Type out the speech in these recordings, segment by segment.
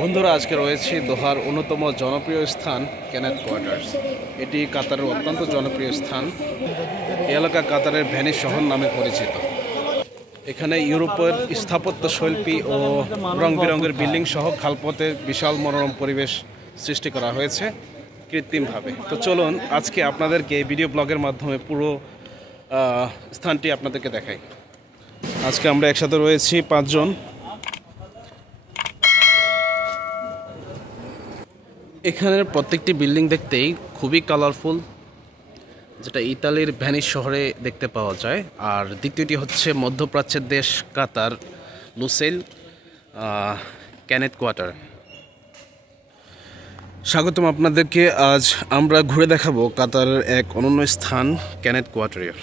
বন্ধুরা, আজকে রয়েছে দোহার অন্যতম জনপ্রিয় স্থান কেনেথ কোয়ার্টার্স। এটি কাতারের অত্যন্ত জনপ্রিয় স্থান। এই এলাকা কাতারের ভেনিস শহর নামে পরিচিত। এখানে ইউরোপের স্থাপত্য শৈল্পী ও রং বেরঙের বিল্ডিং সহ খালপথে বিশাল মনোরম পরিবেশ সৃষ্টি করা হয়েছে কৃত্রিমভাবে। তো চলুন আজকে আপনাদেরকে ভিডিও ব্লগের মাধ্যমে পুরো স্থানটি আপনাদেরকে দেখাই। আজকে আমরা একসাথে রয়েছি 5 জন। এখানের প্রত্যেকটি বিল্ডিং দেখতেই খুবই কালারফুল, যেটা ইতালির ভেনিস শহরে দেখতে পাওয়া যায়। আর দ্বিতীয়টি হচ্ছে মধ্যপ্রাচ্যের দেশ কাতার, লুসেইল কেনেথ কোয়ার্টার। স্বাগতম আপনাদেরকে। আজ আমরা ঘুরে দেখাবো কাতারের এক অনন্য স্থান কেনেথ কোয়ার্টার,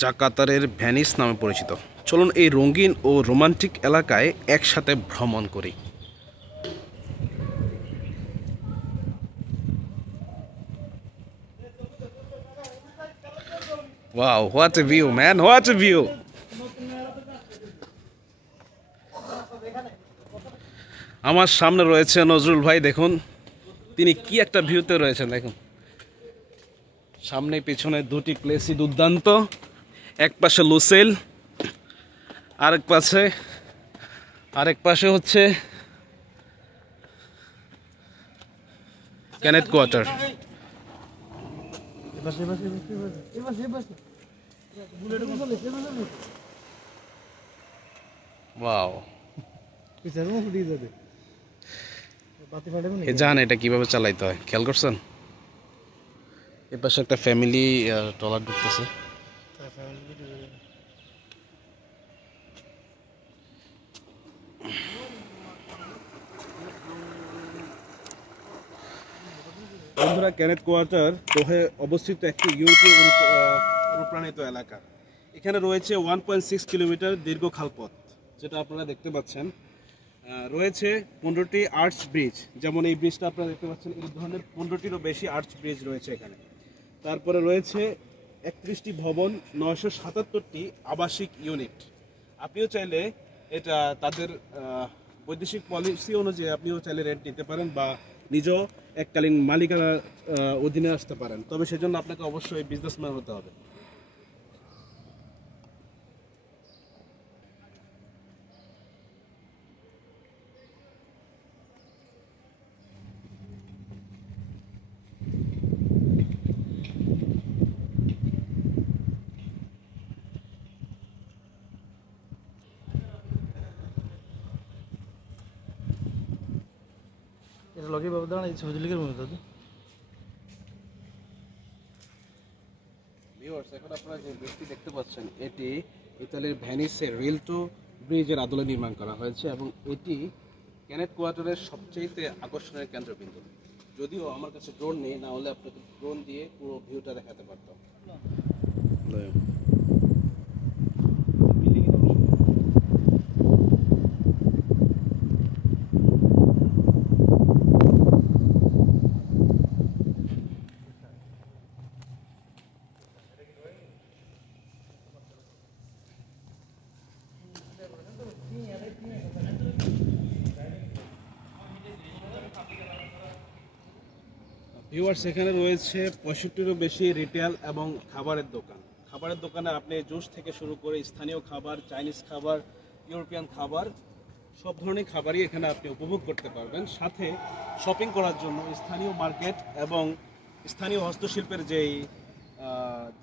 যা কাতারের ভেনিস নামে পরিচিত। চলুন এই রঙিন ও রোমান্টিক এলাকায় একসাথে ভ্রমণ করি। Wow, what a view, man! What a view! আমার সামনে রয়েছে নজরুল ভাই, দেখুন তিনি কি একটা ভিউতে রয়েছেন। দেখুন সামনে পিছনে দুটি প্লেসই দুর্দান্ত। এক পাশে লুসেল, আরেক পাশে হচ্ছে কেনেথ কোয়ার্টার। ওয়াও, জান এটা কিভাবে চালাইতে হয় খেয়াল করছেন? এর পাশে একটা ফ্যামিলি ট্রলার ঢুকতেছে। বন্ধুরা, কেনেথ কোয়ার্টার দোহে অবস্থিত একটি ইউরোপীয় অনুপ্রাণিত এলাকা। এখানে রয়েছে 1.6 কিলোমিটার দীর্ঘ খালপথ, যেটা আপনারা দেখতে পাচ্ছেন। রয়েছে 15টি আর্চ ব্রিজ, যেমন এই ব্রিজটা আপনারা দেখতে পাচ্ছেন। এই ধরনের 15টিরও বেশি আর্চ ব্রিজ রয়েছে এখানে। তারপরে রয়েছে 31টি ভবন, 977টি আবাসিক ইউনিট। আপনিও চাইলে এটা তাদের বৈদেশিক পলিসি অনুযায়ী আপনিও চাইলে রেন্ট নিতে পারেন বা নিজেও এককালীন মালিকানার অধীনে আসতে পারেন। তবে সেজন্য আপনাকে অবশ্যই বিজনেসম্যান হতে হবে। এটা লগে বাবা দাঁড়াই ছবিলিকের মতো তো। ভিউয়ার্স, এখন আপনারা যে ব্রিজটি দেখতে পাচ্ছেন, এটি ইতালির ভেনিসের রিলটো ব্রিজের আদলে নির্মাণ করা হয়েছে এবং এটি কেনেথ কোয়ার্টারের সবচেয়ে আকর্ষণের কেন্দ্রবিন্দু। যদিও আমার কাছে ড্রোন নেই, না হলে আপনাকে ড্রোন দিয়ে পুরো ভিউটা দেখাতে পারতাম। ভিউয়ার্স, এখানে রয়েছে 65টিরও বেশি রিটেল এবং খাবারের দোকান। খাবারের দোকানে আপনি জুস থেকে শুরু করে স্থানীয় খাবার, চাইনিজ খাবার, ইউরোপিয়ান খাবার, সব ধরনের খাবারই এখানে আপনি উপভোগ করতে পারবেন। সাথে শপিং করার জন্য স্থানীয় মার্কেট এবং স্থানীয় হস্তশিল্পের যেই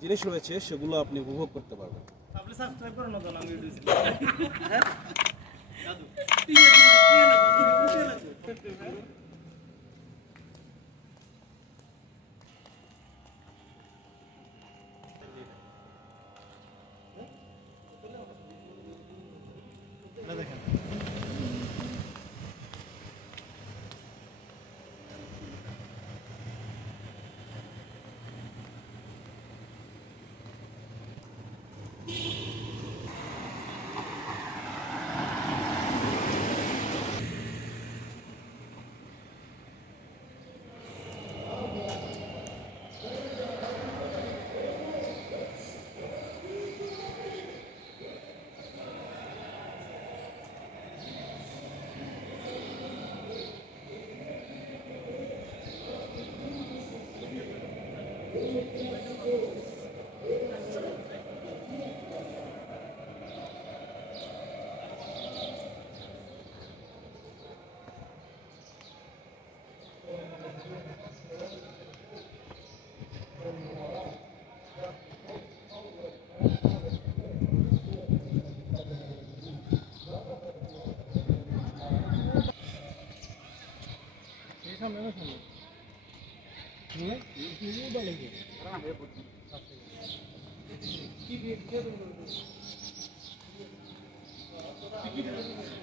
জিনিস রয়েছে সেগুলো আপনি উপভোগ করতে পারবেন। আপনি সাবস্ক্রাইব করুন না আমি দেখেন।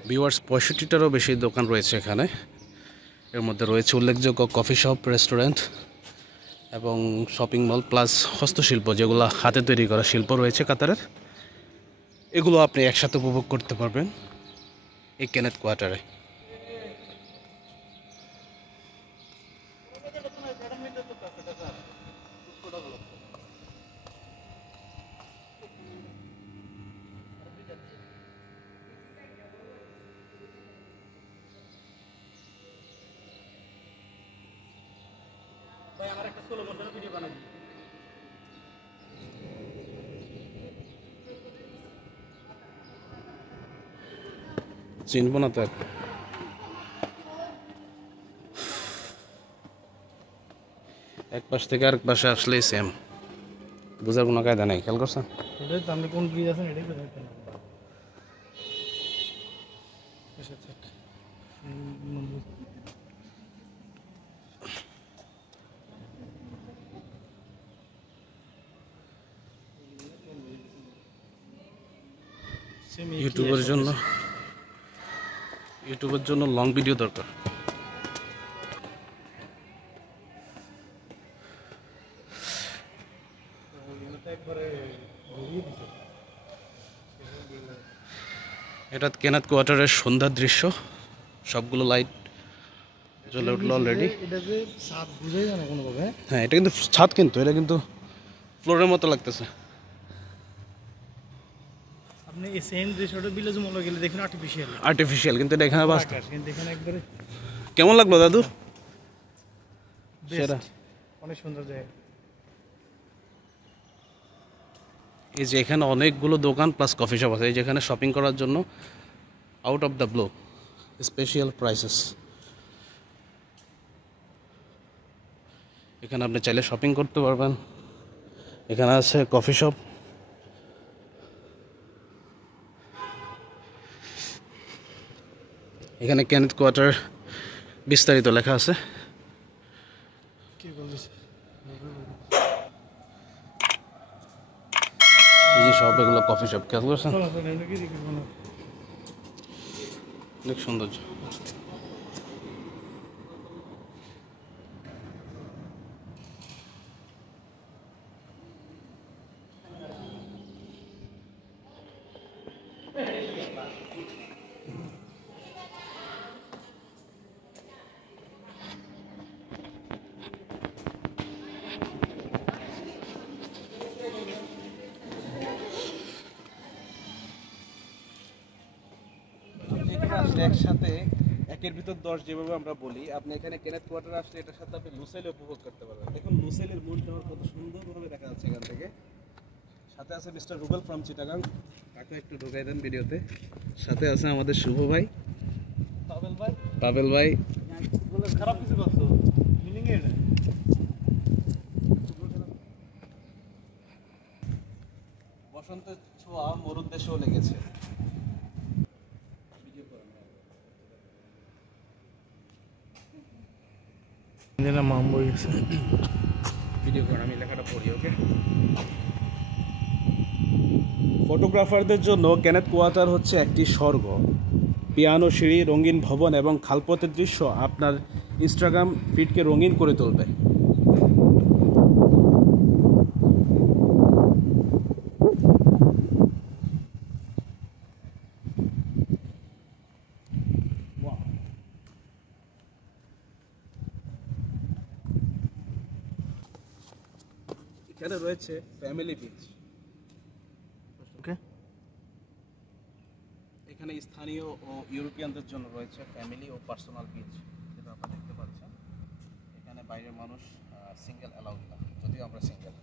ভিউয়ার্স 65টারও বেশি দোকান রয়েছে এখানে। এর মধ্যে রয়েছে উল্লেখযোগ্য কফি শপ, রেস্টুরেন্ট এবং শপিং মল প্লাস হস্তশিল্প, যেগুলো হাতে তৈরি করা শিল্প রয়েছে কাতারের, এগুলো আপনি একসাথে উপভোগ করতে পারবেন এই কেনেথ কোয়ার্টারে। আমার একটা 16 বছরের ভিডিও বানাবো। চিনব না তো, এক পাশ থেকে আরেক পাশে আসলেই সেম, বোঝার কোনো কায়দা নেই। খেয়াল করছেন? এটাই তো আপনি কোন ব্রিজ আছেন এটাই বোঝাতে না। ইউটিউবের জন্য লং ভিডিও দরকার। এটা কেনাথ কোয়ার্টারের সন্ধ্যার দৃশ্য, সবগুলো লাইট জ্বলে উঠলো অলরেডি। এটা যে ছাদ বুঝাই যায় না কোনোভাবে। হ্যাঁ, এটা কিন্তু ছাদ, কিন্তু এটা কিন্তু ফ্লোরের মতো লাগতেছে। আপনি এই সেম দৃশ্যটা ভিলেজ মলে গেলে দেখুন আর্টিফিশিয়াল, কিন্তু এটা এখানে বাস্তব। কিন্তু এখানে একবারে কেমন লাগলো দাদু? সেরা, অনেক সুন্দর জায়গা। এই যে এখানে অনেকগুলো দোকান প্লাস কফি শপ আছে, এই যেখানে শপিং করার জন্য out of the blue special prices. এখানে আপনি চাইলে শপিং করতে পারবেন। এখানে আছে কফি শপ, এখানে কেনেথ কোয়ার্টার বিস্তারিত লেখা আছে। এই যে সব এগুলো কফি শপ, খেয়াল করছেন? অনেক সৌন্দর্য। একসাথে একের ভিতর 10 যেভাবে আমরা বলি, আপনি এখানে কেনেথ কোয়ার্টার আসলে এটার সাথে আপনি লুসেল উপভোগ করতে পারবেন। দেখুন লুসেলের মুড টাওয়ার কত সুন্দরভাবে দেখা যাচ্ছে এখান থেকে। সাথে আছে মিস্টার রুবেল ফ্রম চিটাগাং, তাকে একটু ঢোকাই দেন ভিডিওতে। সাথে আছে আমাদের শুভ ভাই, পাবেল ভাই। খারাপ কিছু করতো মিনিং এর বসন্তের ছোঁয়া মরুর দেশেও লেগেছে। মামবো গেছে ভিডিও করে আমি লেখাটা পড়ি, ওকে? ফটোগ্রাফারদের জন্য কেনেথ কোয়ার্টার হচ্ছে একটি স্বর্গ। পিয়ানো সিঁড়ি, রঙিন ভবন এবং খালপথের দৃশ্য আপনার ইনস্টাগ্রাম ফিডকে রঙিন করে তুলবে। এখানে রয়েছে ফ্যামিলি বিচ। ওকে, এখানে স্থানীয় ও ইউরোপিয়ানদের জন্য রয়েছে ফ্যামিলি ও পার্সোনাল বিচ, যেটা আপনারা দেখতে পাচ্ছেন। এখানে বাইরের মানুষ সিঙ্গেল অ্যালাউড না, যদিও আমরা সিঙ্গেল।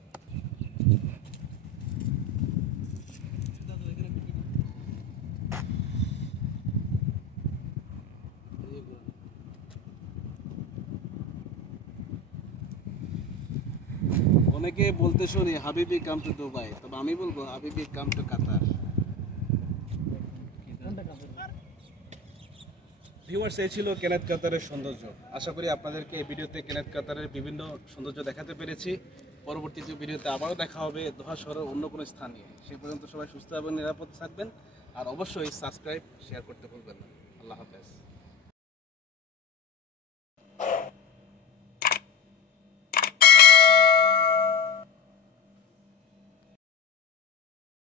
অনেকে বলতে শুনি হাবিবি কাম টু দুবাই, তবে আমি বলবো হাবিবি কাম টু কাতার। ভিউয়ার্স, এই ছিল কেনেথ কাতারের সৌন্দর্য। আশা করি আপনাদেরকে এই ভিডিওতে কেনেথ কাতারের বিভিন্ন সৌন্দর্য দেখাতে পেরেছি। পরবর্তীতে ভিডিওতে আবারও দেখা হবে দোহা শহরের অন্য কোনো স্থান নিয়ে। সেই পর্যন্ত সবাই সুস্থ এবং নিরাপদ থাকবেন, আর অবশ্যই সাবস্ক্রাইব শেয়ার করতে ভুলবেন না। আল্লাহ হাফেজ।